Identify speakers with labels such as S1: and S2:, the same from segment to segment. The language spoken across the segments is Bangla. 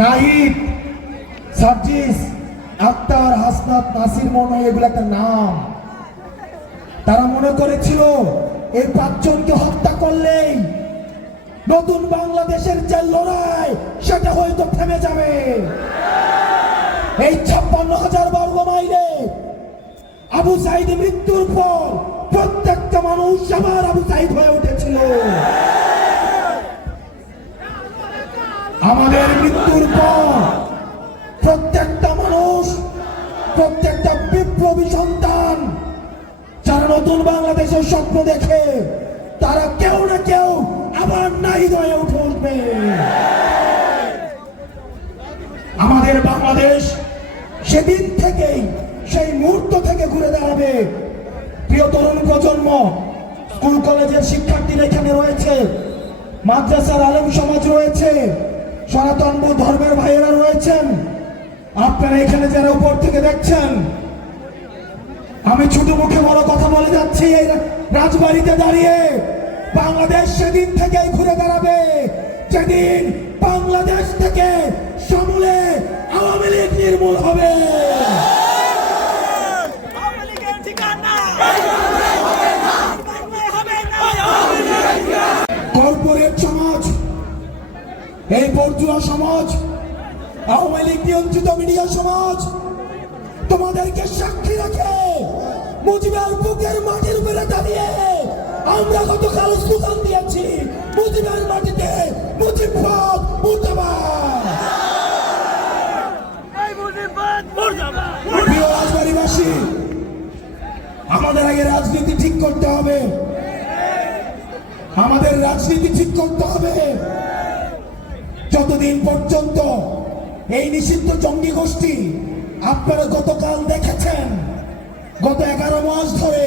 S1: নাহিদ, সার্জিস, আক্তার, হাসনাত, নাসির, মনে, এগুলো একটা নাম। তারা মনে করেছিল, এই পাঁচজনকে হত্যা করলেই নতুন বাংলাদেশের যে লড়াই, সেটা হয়তো থেমে যাবে। এই ছাপ্পান্ন হাজার বর্গ মাইলে আবু সাইদ মৃত্যুর পর প্রত্যেকটা মানুষ আবার আবু সাইদ হয়ে উঠেছিল। পর প্রত্যেকটা মানুষ, প্রত্যেকটা বিপ্লবী সন্তান যারা নতুন বাংলাদেশের স্বপ্ন দেখে, তারা কেউ না কেউ আবার নাই হয়ে উঠে উঠবে। আমাদের বাংলাদেশ সেদিন থেকেই, সেই মুহূর্ত থেকে ঘুরে দাঁড়াবে। প্রিয় তরুণ প্রজন্ম, স্কুল, কলেজের শিক্ষার্থীরা এখানে রয়েছে, মাদ্রাসার আলেম সমাজ রয়েছে সনাতন ধর্মের ভাইয়েরা রয়েছেন। আপনারা এখানে যারা উপর থেকে দেখছেন, আমি ছোট মুখে বড় কথা বলে যাচ্ছি, এই রাজবাড়িতে দাঁড়িয়ে বাংলাদেশ সেদিন থেকেই ঘুরে দাঁড়াবে যেদিন এই বর্জুয়া সমাজ আওয়ামী লীগ নিয়ন্ত্রিত মিডিয়া সমাজ তোমাদেরকে সাক্ষী রাখে মুজিবের বুকের মাটির উপরে দাঁড়িয়ে আমরা গতকাল স্লোগান দিয়েছি মুজিবের মাটিতে
S2: মুজিবাদ মুর্দাবাদ।
S1: প্রিয় রাজবাড়িবাসী আমাদের আগে রাজনীতি ঠিক করতে হবে। আমাদের রাজনীতি ঠিক করতে হবে। যতদিন পর্যন্ত এই নিষিদ্ধ জঙ্গি গোষ্ঠী আপনারা গতকাল দেখেছেন, গত এগারো মাস ধরে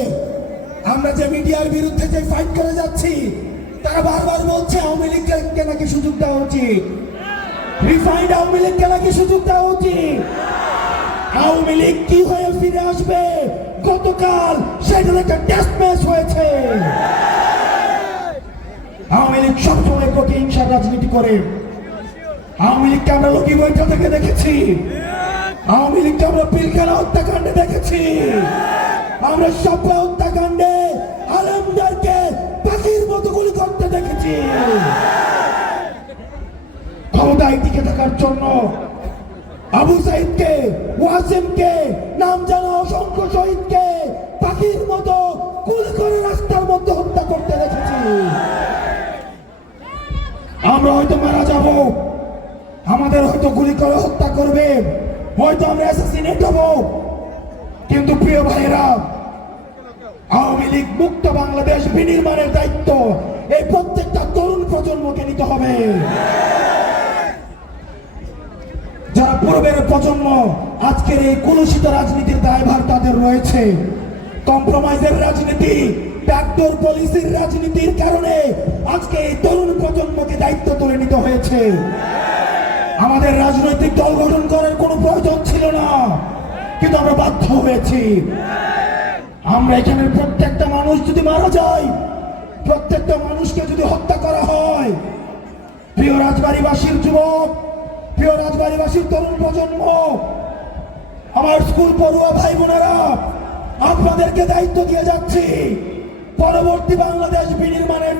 S1: আমরা যে মিডিয়ার বিরুদ্ধে যে ফাইট করে যাচ্ছি তারা বারবার বলছে আওয়ামী লীগকে নাকি সুযোগ দেওয়া উচিত। রিফাইন্ড আওয়ামী লীগকে নাকি সুযোগ দেওয়া উচিত। আওয়ামী লীগ কি হয়ে ফিরে আসবে? গতকাল সেখানে একটা টেস্ট ম্যাচ হয়েছে। আওয়ামী লীগ সবসময় প্রতিহিংসার রাজনীতি করে আওয়ামী লীগকে আমরা লোকি বৈঠক থেকে দেখেছি। আওয়ামী লীগকে আমরা পিলখানা হত্যাকাণ্ডে দেখেছি। আমরা সভ্য হত্যাকাণ্ডে আলমদারকে পাখির মতো গুলি করতে দেখেছি। ক্ষমতায় টিকে থাকার জন্য আবু সাইদকে, ওয়াসিমকে, নাম জানা অসংখ্য শহীদকে গুলি করে হত্যা করবে। হয়তো আমরা অ্যাসাসিনেট হব কিন্তু প্রিয় ভাইয়েরা, আওয়ামী লীগ মুক্ত বাংলাদেশ বিনির্মাণের দায়িত্ব। এই প্রত্যেকটা তরুণ প্রজন্মকে নিতে হবে। যারা পূর্বের প্রজন্ম, আজকের এই কলুষিত রাজনীতির দায়ভার তাদের রয়েছে। কম্প্রোমাইজের রাজনীতি, ব্যাকডোর পলিসির রাজনীতির কারণে আজকে এই তরুণ প্রজন্মকে দায়িত্ব তুলে নিতে হয়েছে। আমাদের রাজনৈতিক দল গঠন করার কোনো প্রয়োজন ছিল না। কিন্তু আমরা বাধ্য হয়েছি। আমরা এখানের প্রত্যেকটা মানুষ যদি মারা যায়, প্রত্যেকটা মানুষকে যদি হত্যা করা হয়, প্রিয় রাজবাড়িবাসীর যুবক, প্রিয় রাজবাড়িবাসীর তরুণ প্রজন্ম, আমার স্কুল পড়ুয়া ভাই বোনেরা আপনাদেরকে দায়িত্ব দিয়ে যাচ্ছি। পরবর্তী বাংলাদেশ বিনির্মাণের